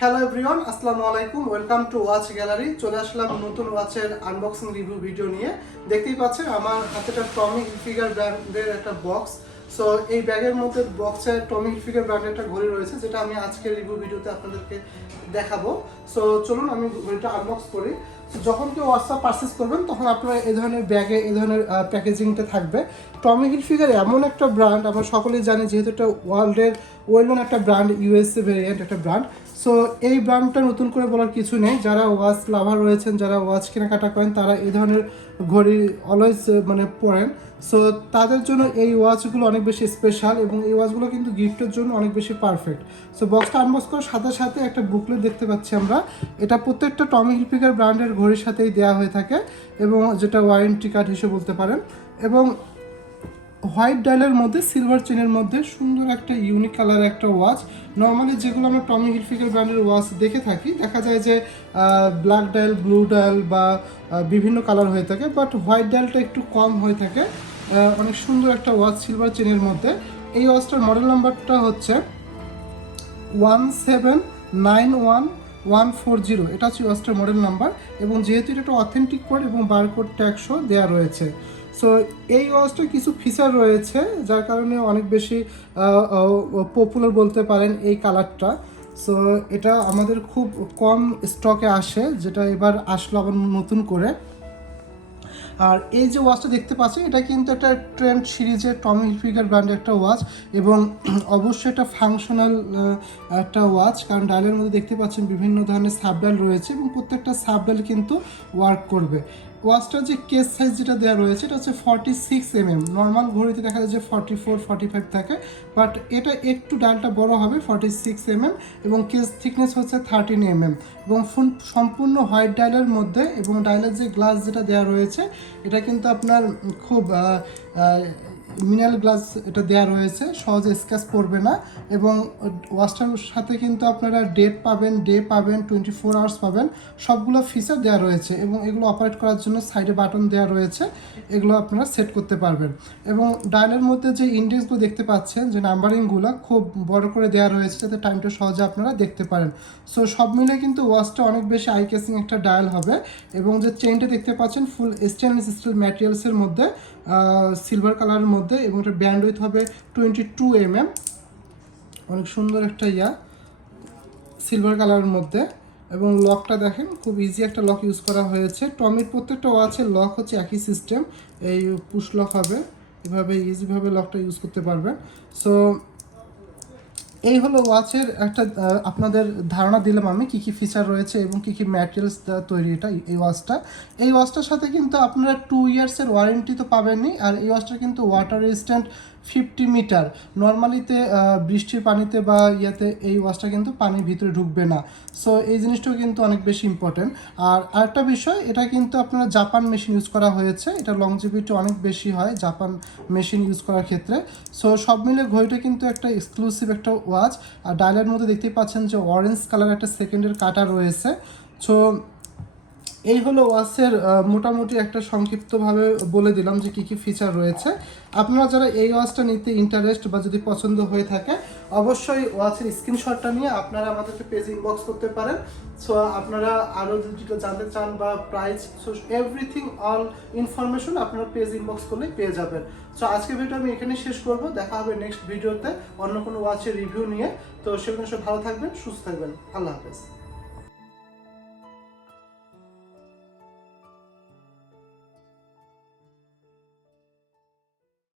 Hello everyone, আসসালামু আলাইকুম। Welcome to watch gallery. চলে আসলাম নতুন ওয়াচের আনবক্সিং রিভিউ ভিডিও নিয়ে। দেখতেই পাচ্ছেন আমার হাতে একটা টমি হিলফিগার ব্র্যান্ডের একটা বক্স। সো এই ব্যাগের মধ্যে বক্সে টমি হিলফিগার ব্র্যান্ডের একটা ঘড়ি রয়েছে, যেটা আমি আজকের রিভিউ ভিডিওতে আপনাদেরকে দেখাবো। সো চলুন আমি ঘড়িটা আনবক্স করি। যখন কেউ ওয়াচটা পারচেস করবেন তখন আপনারা এই ধরনের ব্যাগে এই ধরনের প্যাকেজিংটা থাকবে। টমি হিলফিগার এমন একটা ব্র্যান্ড, আমরা সকলেই জানি, যেহেতু এটা ওয়ার্ল্ডের ওয়েল নোন একটা ব্র্যান্ড, ইউএসএ ভেরিয়েন্ট একটা ব্র্যান্ড। সো এই ব্র্যান্ডটা নতুন করে বলার কিছু নেই। যারা ওয়াচ লাভার রয়েছেন, যারা ওয়াচ কেনাকাটা করেন, তারা এই ধরনের ঘড়ি অলওয়েজ পরেন। সো তাদের জন্য এই ওয়াচগুলো অনেক বেশি স্পেশাল এবং এই ওয়াচগুলো কিন্তু গিফটের জন্য অনেক বেশি পারফেক্ট। সো বক্সটা আনবক্স করার সাথে সাথে একটা বুকলেট দেখতে পাচ্ছি আমরা। এটা প্রত্যেকটা টমি হিলফিগার ব্র্যান্ডের ঘড়ির সাথেই দেওয়া হয়ে থাকে এবং যেটা ওয়ারেন্টি কার্ড হিসেবে বলতে পারেন। এবং হোয়াইট ডায়ালের মধ্যে সিলভার চেনের মধ্যে সুন্দর একটা ইউনিক কালারের একটা ওয়াচ। নর্মালি যেগুলো আমরা টমি হিলফিগার ব্র্যান্ডের ওয়াচ দেখে থাকি, দেখা যায় যে ব্ল্যাক ডায়াল, ব্লু ডায়াল বা বিভিন্ন কালার হয়ে থাকে, বাট হোয়াইট ডায়ালটা একটু কম হয়ে থাকে। অনেক সুন্দর একটা ওয়াচ সিলভার চেনের মধ্যে। এই ওয়াচটার মডেল নাম্বারটা হচ্ছে 1791140। এটা হচ্ছে ওয়াচটার মডেল নাম্বার এবং যেহেতু এটা একটা অথেন্টিক কোড এবং বারকোড ট্যাগসও দেওয়া রয়েছে। সো এই ওয়াচটার কিছু ফিচার রয়েছে যার কারণে অনেক বেশি পপুলার বলতে পারেন এই কালারটা। সো এটা আমাদের খুব কম স্টকে আসে, যেটা এবার আসলো আবার নতুন করে। আর এই যে ওয়াচটা দেখতে পাচ্ছেন, এটা কিন্তু একটা ট্রেন্ড সিরিজের টমি হিলফিগার ব্র্যান্ডের একটা ওয়াচ এবং অবশ্যই এটা ফাংশনাল একটা ওয়াচ, কারণ ডায়ালের মধ্যে দেখতে পাচ্ছেন বিভিন্ন ধরনের সাব ডায়াল রয়েছে এবং প্রত্যেকটা সাব ডায়াল কিন্তু ওয়ার্ক করবে। ওয়াচটার যে কেস সাইজ যেটা দেওয়া রয়েছে, এটা হচ্ছে 46mm। নর্মাল ঘড়িতে দেখা যায় যে 44-45 থাকে, বাট এটা একটু ডায়ালটা বড় হবে, 46mm, এবং কেস থিকনেস হচ্ছে 13mm এবং সম্পূর্ণ হোয়াইট ডায়ালের মধ্যে। এবং ডায়ালের যে গ্লাস যেটা দেওয়া রয়েছে, এটা কিন্তু আপনার খুব মিনারেল গ্লাস এটা দেওয়া রয়েছে, সহজে স্ক্র্যাচ পড়বে না। এবং ওয়াচটার সাথে কিন্তু আপনারা ডে পাবেন, 24 আওয়ার্স পাবেন, সবগুলো ফিচার দেওয়া রয়েছে। এবং এগুলো অপারেট করার জন্য সাইডে বাটন দেওয়া রয়েছে, এগুলো আপনারা সেট করতে পারবেন। এবং ডায়ালের মধ্যে যে ইন্ডেক্সগুলো দেখতে পাচ্ছেন, যে নাম্বারিংগুলো খুব বড় করে দেওয়া রয়েছে, যাতে টাইমটা সহজে আপনারা দেখতে পারেন। সো সব মিলে কিন্তু ওয়াচটা অনেক বেশি আই কেসিং একটা ডায়াল হবে। এবং যে চেইনটা দেখতে পাচ্ছেন, ফুল স্টেনলেস স্টিল ম্যাটেরিয়ালসের মধ্যে, সিলভার কালারের মধ্যে, এবং এটা ব্যান্ড উইথ হবে 22mm। অনেক সুন্দর একটা সিলভার কালারের মধ্যে। এবং লকটা দেখেন, খুব ইজি একটা লক ইউজ করা হয়েছে। টমির প্রত্যেকটা ওয়াচের লক হচ্ছে একই সিস্টেম, এই পুশ লক হবে, এভাবে ইজিভাবে লকটা ইউজ করতে পারবেন। সো এই হলো ওয়াচের একটা আপনাদের ধারণা দিলাম আমি, কী কী ফিচার রয়েছে এবং কী কী ম্যাটেরিয়ালস দ্বারা তৈরি এটা এই ওয়াচটার সাথে কিন্তু আপনারা 2 ইয়ার্সের ওয়ারেন্টি তো পাবেনই। আর এই ওয়াচটা কিন্তু ওয়াটার রেজিস্ট্যান্ট 50 মিটার। নর্মালিতে বৃষ্টির পানিতে বা এই ওয়াচটা কিন্তু পানির ভিতরে ঢুকবে না। সো এই জিনিসটাও কিন্তু অনেক বেশি ইম্পর্টেন্ট। আর আরেকটা বিষয়, এটা কিন্তু আপনারা জাপান মেশিন ইউজ করা হয়েছে, এটা লংজিভিটি অনেক বেশি হয় জাপান মেশিন ইউজ করার ক্ষেত্রে। সো সব মিলে ঘড়িটা কিন্তু একটা এক্সক্লুসিভ একটা ওয়াচ। আর ডায়ালের মধ্যে দেখতেই পাচ্ছেন যে অরেঞ্জ কালার একটা সেকেন্ডের কাটা রয়েছে। সো এই হলো ওয়াচের মোটামুটি একটা সংক্ষিপ্তভাবে বলে দিলাম যে কী কী ফিচার রয়েছে। আপনারা যারা এই ওয়াচটা নিতে ইন্টারেস্ট বা যদি পছন্দ হয়ে থাকে, অবশ্যই ওয়াচের স্ক্রিনশটটা নিয়ে আপনারা আমাদেরকে পেজ ইনবক্স করতে পারেন। সো আপনারা আরও যদি জানতে চান বা price, so everything all information আপনারা পেজ ইনবক্স করলেই পেয়ে যাবেন। সো আজকের ভিডিও আমি এখানেই শেষ করব। দেখা হবে নেক্সট ভিডিওতে অন্য কোনো ওয়াচের রিভিউ নিয়ে। তো সেখানে সব ভালো থাকবেন, সুস্থ থাকবেন। আল্লাহ হাফেজ।